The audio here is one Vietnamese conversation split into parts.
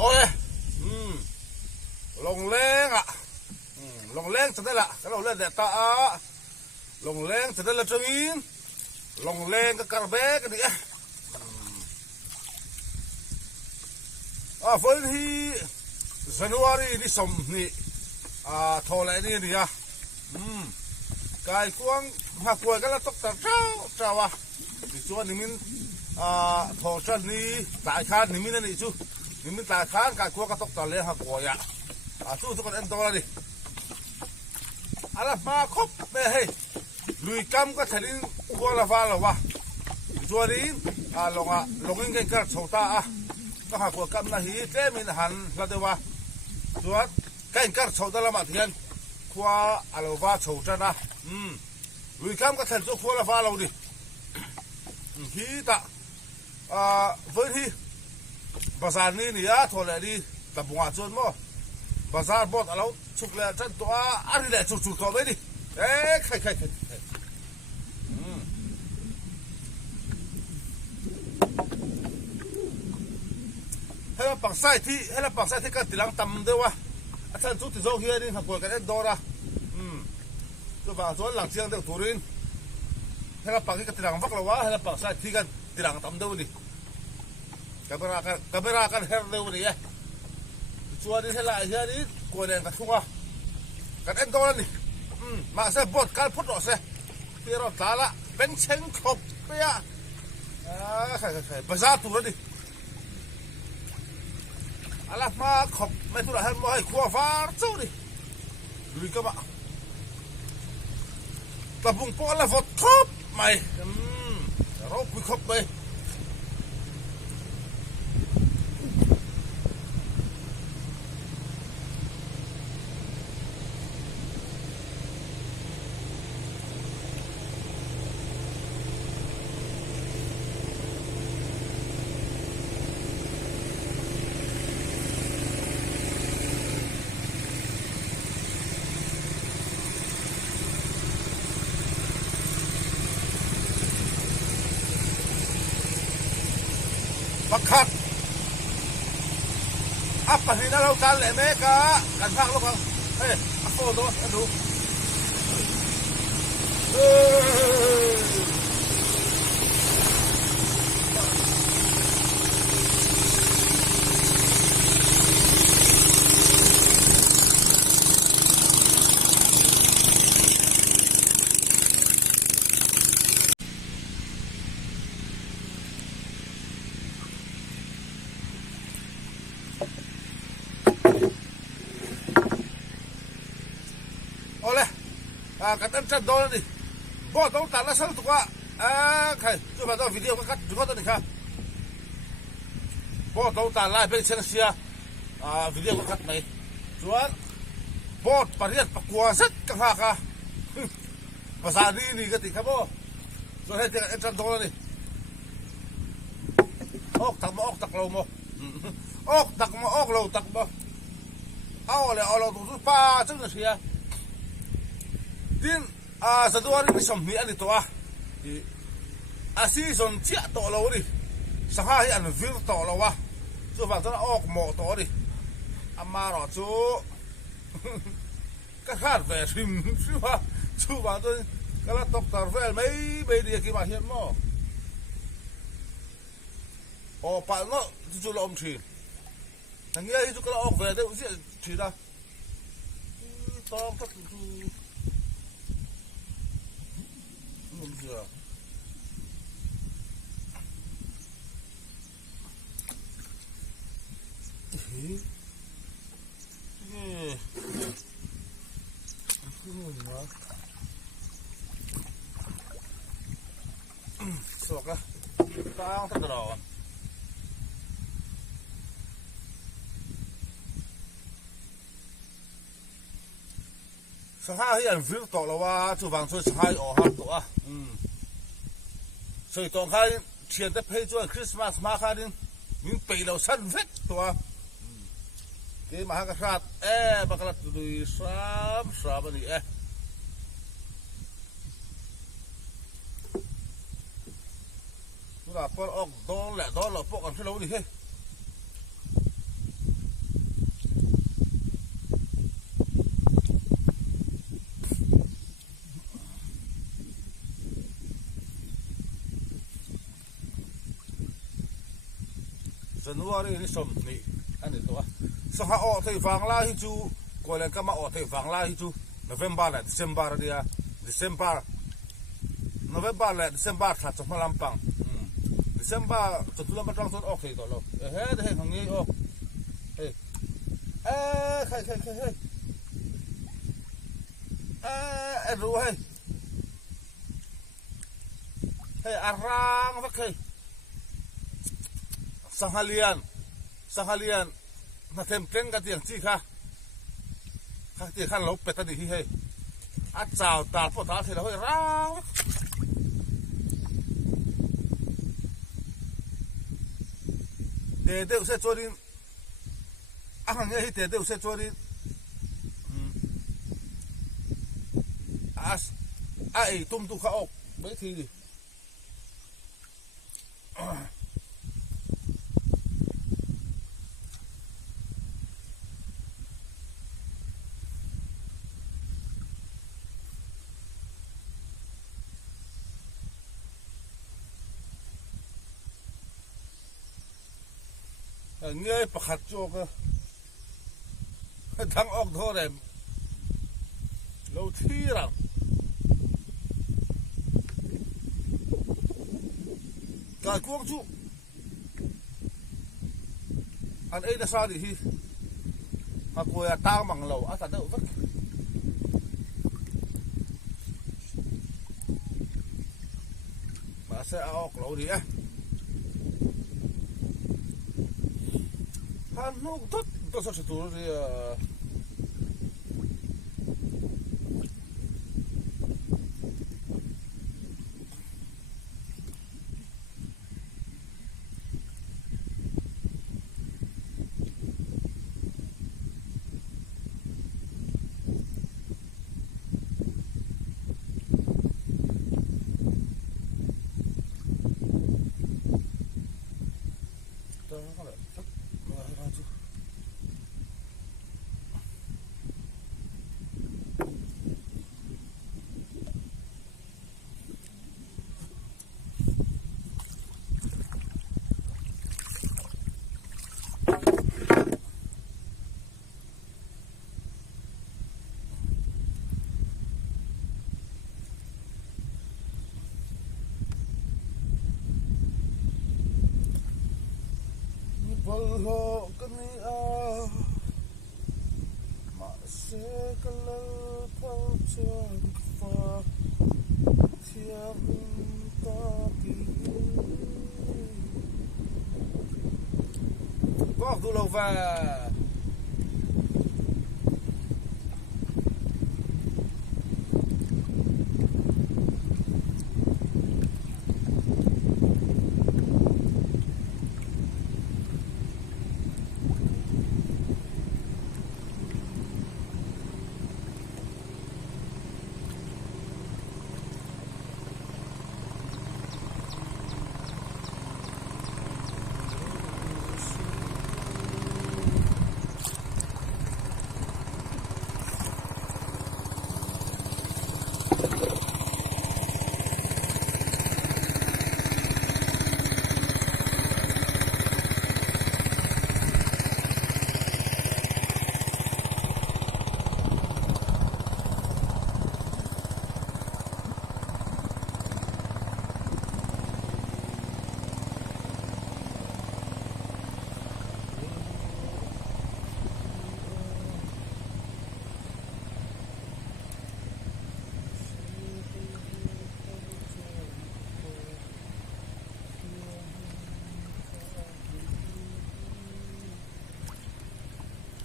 ôi lồng lên ạ lồng lên cho đây là cái lồng lên để ta lồng lên cho đây là trứng in lồng lên cái cà bé cái gì với thì January đi sầm nị thò lại đi đi cái quang hoa quay cái là tóc trao thì chúa nimin thò chân đi tại khan nimin này chú nimin tại khan cái quang cái tóc tao lên hoa quay chú con ăn to đi mà khóc bê hey lùi cam cái thằng qua là vào rồi chúa đi lồng cái cái sầu taก็หากว่ากันนะฮีเจ้มีหันละเดี๋ยวว่าส่วนการกัดโฉดละมาเทียนขวาอะไรว่าโฉดนะลุยข้ามก็แทนตัวขวาละฟ้าเราดิฮีตะเว้ยที่ภาษานี้เนี่ยทอเลยดิแต่บัวจนมั้งภาษาบดเราชุกเลยจันตัวอะไรแหละชุกตัวไปดิใครให้เราปักไส้ที่กันติลังตำด้วยวะอาจารย์จุดที่โซ่เฮียนี่หักปวดกันได้ดอระตัวฝั่งส่วนหลังเชียงเด็กตุรินให้เราปักที่กันติลังฟักเราวะให้เราปักไส้ที่กันติลังตำด้วยดิกับเวลากันเฮร์เร็วดิส่วนนี้ให้เราเฮียนี่กวนแดงกันทุ่งวะกันได้ดอระนี่มาเสียบดการพุทธออกเสียที่เราตาละเป็นเชงครบเปียใครภาษาตัวดิอะไรมาขบไม่ทุเรศให้มาให้ขวาฟ้าสู้ดิลุยก็มาตะบุงปอละฟอดคบไม่เราคุยคบไปบักคักปะนี่นะเราการแหละแม่กะกันพักลูกเฮ้ยโฟโต้ดูกันตั้งใจโดนดิบอสต้องตัดแล้วสั่งตัวใครช่วยมาดูวิดีโอกันดูเขาตัวนี้ครับบอสต้องตัดไล่เป็นเชนเซียวิดีโอกันไหมส่วนบอสปริยัติประกวดเสร็จกันมาค่ะภาษานี่ก็ติดครับบอสส่วนให้เจ้าจันโดนดิออกตักเราโมออกตักมาออกเราตักมาเอาเลยเอาเราตัวป้าจังเสียดินสะดวกนี่สมนี้อันนี้ตัวซีซันเชี่ยต่อเราดิสังหารอันวิวต่อเราวะส่วนฝั่งนั้นออกหมอต่อดิมาหรอจูก็คาดแฝงริมใช่ปะส่วนฝั่งนั้นก็ละตกตาแฝงไม่ดีกี่มาเห็นมั้งป่านนั้นจู่ๆเราอมชีทั้งนี้ที่จู่ก็ออกแฝงได้อุตส่าห์ชีนะต้องสวกละตั้งตลอดสังหารที่อันฟิลต่อแล้วว่าจู่ฝั่งช่วยสังหารออกครับตัว所以当开现在配做 Christmas 马卡丁，你背了3分多，给马个啥？把个对啥吧你กูด่าปอออกดอลแหละดอลเราปอกกันที่เราดิเฮ้ January ni som ni ani to sanga o thei wang la hi chu ko le kama o thei wang la hi chu November la December dia December November la December tha chu malam pang December chu tu lam tang ton ok thei to lo he he hang ni ok he khai ru he he arang vak he Sahalian na thêm trên cái tiếng chi kha khác tiếng khăn lốp bệt ta đi hi hay ắt chào tạt phụ tá thì là hơi rau để đều sẽ cho đi ăn nghe hi để đều sẽ cho đi ai tum tu khao mấy thì gì nghe pakhat cho cái thằng ốc thôi này lâu thi rằng cái cuống chú anh ấy là sao thì hi mà cô là tao bằng lầu á thật đâu vất mà sẽ ốc lầu đi á no, tot soort toeren die Walho kania ma se kalal thau chan fa thiam ta ti có du lâu và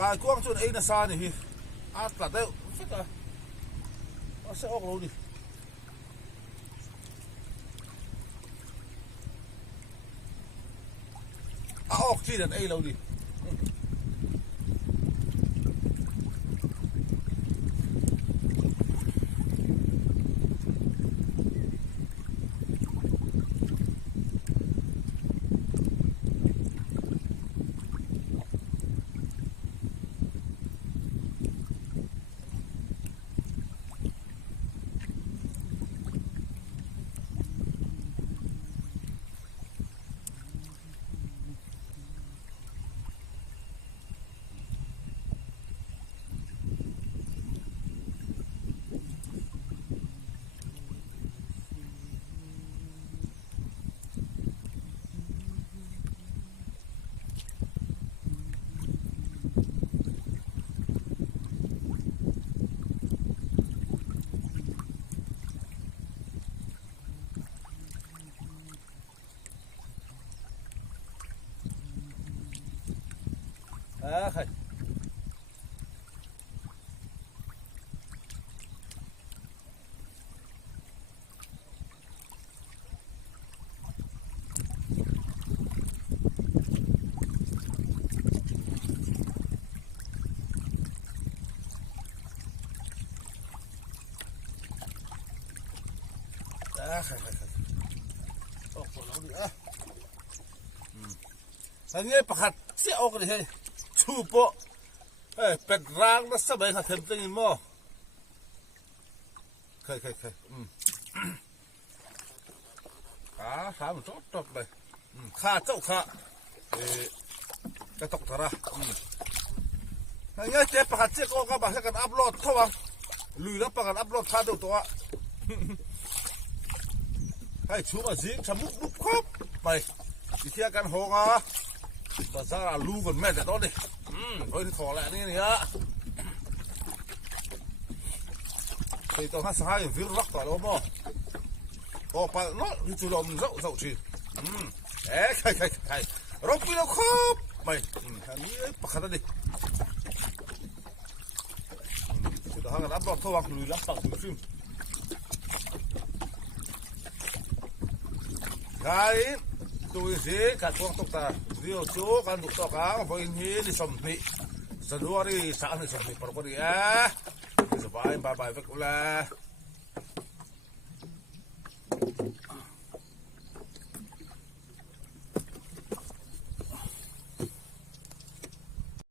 cái cuống chuột ấy là sao nhỉ? Là đây, phết à? Nó sẽ ốc lâu đi. Ốc chi là ấy lâu đi. à khơi à khơi khơi khơi ô còn lâu nữa anh nghe bạc hạt xéo cái này chu bộ êเป็ดร้างนะสบายค่ะเต็มตีนมั้งเคยขามันจดเลยขาเจ้าขาจะตกทาระอันนี้เจ็บปากเจ็บก็มาให้กันอัพโหลดเท่าไหร่ลุยแล้วปากกันอัพโหลดท่าเดียวตัวให้ชูมาซิชมุกบุกครบไปวิธีการหงอ่ะภาษาลูกันแม่แต่ตอนนี้เฮ้ยถอดแหละนี่ฮะไปต้องให้สหายวิรักต่อแล้วมั้งพอไปเนาะที่จุดมันเจ้าชีใครรบไปแล้วครับไปอันนี้ปากกันดิจุดห่างกันอัพโหลดเท่าไหร่ลุยแล้วปากดูฟิล์มใครดูสิกัดพวกตกตาเดี๋ยวโจกันตุกตอกอ่ะพออินฮีนี่สมนิสะดวกนี่สารนี่สมนิปรบดีอ่ะสบายไปไปไปกูละ